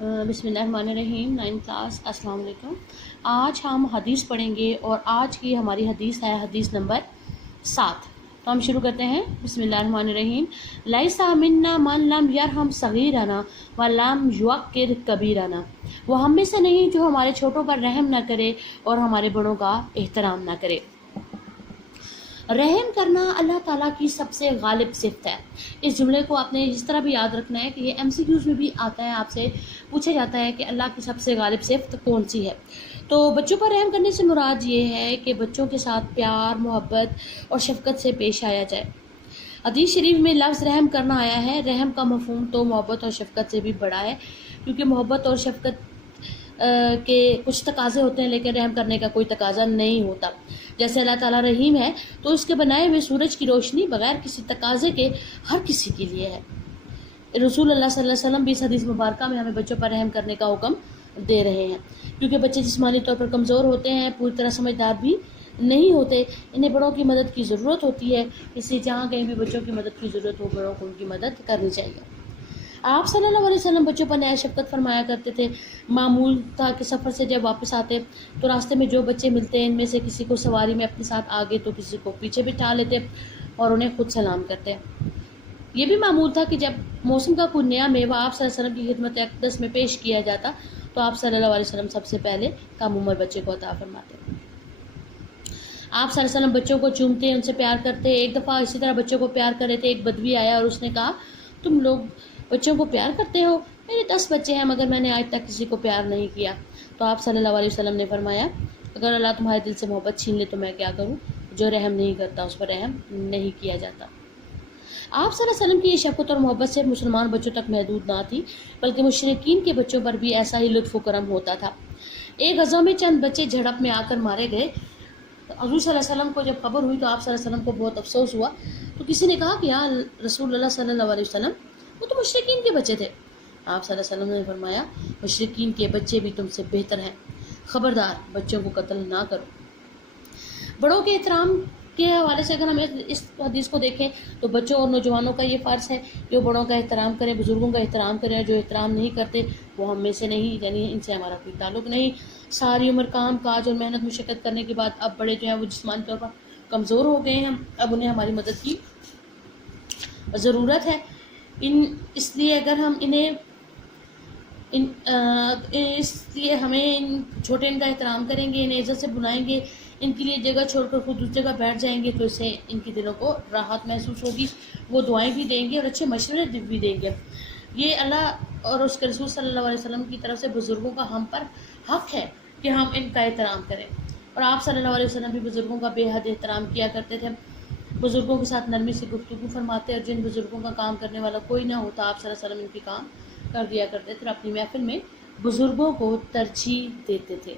بسم اللہ الرحمن الرحیم، 9 کلاس۔ السلام علیکم۔ آج ہم حدیث پڑھیں گے اور آج کی ہماری حدیث ہے حدیث نمبر 7۔ تو ہم شروع کرتے ہیں۔ بسم اللہ الرحمن الرحیم۔ لیس منا من لم یرحم صغیرنا ولم یوقر کبیرنا، وہ ہم میں سے نہیں جو ہمارے چھوٹوں پر رحم نہ کرے اور ہمارے بڑوں کا احترام نہ کرے۔ رحم کرنا اللہ تعالیٰ کی سب سے غالب صفت ہے۔ اس جملے کو آپ نے اس طرح بھی یاد رکھنا ہے کہ یہ MCQs میں بھی آتا ہے، آپ سے پوچھا جاتا ہے کہ اللہ کی سب سے غالب صفت کون سی ہے۔ تو بچوں پر رحم کرنے سے مراد یہ ہے کہ بچوں کے ساتھ پیار، محبت اور شفقت سے پیش آیا جائے۔ حدیث شریف میں لفظ رحم کرنا آیا ہے۔ رحم کا مفہوم تو محبت اور شفقت سے بھی بڑا ہے، کیونکہ محبت اور شفقت کے کچھ تقاضے ہوتے ہیں لیکن رحم کرنے کا کوئی تقاضا نہیں ہوتا۔ جیسے اللہ تعالیٰ رحیم ہے تو اس کے بنائے ہوئے سورج کی روشنی بغیر کسی تقاضے کے ہر کسی کے لیے ہے۔ رسول اللہ صلی اللہ علیہ وسلم بھی اس حدیث مبارکہ میں ہمیں بچوں پر رحم کرنے کا حکم دے رہے ہیں، کیونکہ بچے جسمانی طور پر کمزور ہوتے ہیں، پوری طرح سمجھدار بھی نہیں ہوتے، انہیں بڑوں کی مدد کی ضرورت ہوتی ہے، اس لیے جہاں کہیں بھی بچوں کی مدد کی ضرورت ہو بڑوں کو ان کی مدد کرنی چاہیے۔ آپ صلی اللہ علیہ وسلم بچوں پر نہایت شفقت فرمایا کرتے تھے۔ معمول تھا کہ سفر سے جب واپس آتے تو راستے میں جو بچے ملتے ان میں سے کسی کو سواری میں اپنے ساتھ آگے تو کسی کو پیچھے بٹھا لیتے اور انہیں خود سلام کرتے۔ یہ بھی معمول تھا کہ جب موسم کا کوئی نیا میوہ آپ صلی اللہ علیہ وسلم کی خدمت اقدس میں پیش کیا جاتا تو آپ صلی اللہ علیہ وسلم سب سے پہلے کم عمر بچے کو عطا فرماتے۔ آپ صلی اللہ علیہ وسلم بچوں کو چومتے، ان سے پیار کرتے۔ ایک دفعہ اسی طرح بچوں کو پیار کر رہے تھے، ایک بدوی آیا اور اس نے کہا، تم لوگ بچوں کو پیار کرتے ہو؟ میرے 10 بچے ہیں مگر میں نے آج تک کسی کو پیار نہیں کیا۔ تو آپ صلی اللہ علیہ وسلم نے فرمایا، اگر اللہ تمہارے دل سے محبت چھین لے تو میں کیا کروں؟ جو رحم نہیں کرتا اس پر رحم نہیں کیا جاتا۔ آپ صلی اللہ علیہ وسلم کی یہ شفقت اور محبت صرف مسلمان بچوں تک محدود نہ تھی، بلکہ مشرکین کے بچوں پر بھی ایسا ہی لطف و کرم ہوتا تھا۔ ایک غزوہ میں چند بچے جھڑپ میں آ کر مارے گئے۔ حضور صلی اللہ علیہ وسلم کو جب خبر ہوئی تو آپ صلی اللہ علیہ وسلم کو بہت افسوس ہوا، تو کسی نے کہا کہ یا رسول اللہ صلی اللہ علیہ وسلم، وہ تو مشرکین کے بچے تھے۔ آپ صلی اللہ علیہ وسلم نے فرمایا، مشرکین کے بچے بھی تم سے بہتر ہیں، خبردار بچوں کو قتل نہ کرو۔ بڑوں کے احترام کے حوالے سے اگر ہم اس حدیث کو دیکھیں تو بچوں اور نوجوانوں کا یہ فرض ہے کہ وہ بڑوں کا احترام کریں، بزرگوں کا احترام کریں، اور جو احترام نہیں کرتے وہ ہم میں سے نہیں، یعنی ان سے ہمارا کوئی تعلق نہیں۔ ساری عمر کام کاج اور محنت مشقت کرنے کے بعد اب بڑے جو ہیں وہ جسمانی طور پر کمزور ہو گئے ہیں، اب انہیں ہماری مدد کی ضرورت ہے۔ اس لیے اگر ہم اس لیے ہمیں چھوٹے ان کا احترام کریں گے، انہیں عزت سے بلائیں گے، ان کے لیے جگہ چھوڑ کر خود دوسری جگہ بیٹھ جائیں گے تو اس سے ان کے دلوں کو راحت محسوس ہوگی، وہ دعائیں بھی دیں گے اور اچھے مشورے بھی دیں گے۔ یہ اللہ اور اس کے رسول صلی اللہ علیہ وسلم کی طرف سے بزرگوں کا ہم پر حق ہے کہ ہم ان کا احترام کریں، اور آپ صلی اللہ علیہ وسلم بھی بزرگوں کا بے حد احترام کیا کرتے تھے، بزرگوں کے ساتھ نرمی سے گفتگو فرماتے، اور جن بزرگوں کا کام کرنے والا کوئی نہ ہوتا آپ صلی اللہ علیہ وسلم ان کے کام کر دیا کرتے تھے اور اپنی محفل میں بزرگوں کو ترجیح دیتے تھے۔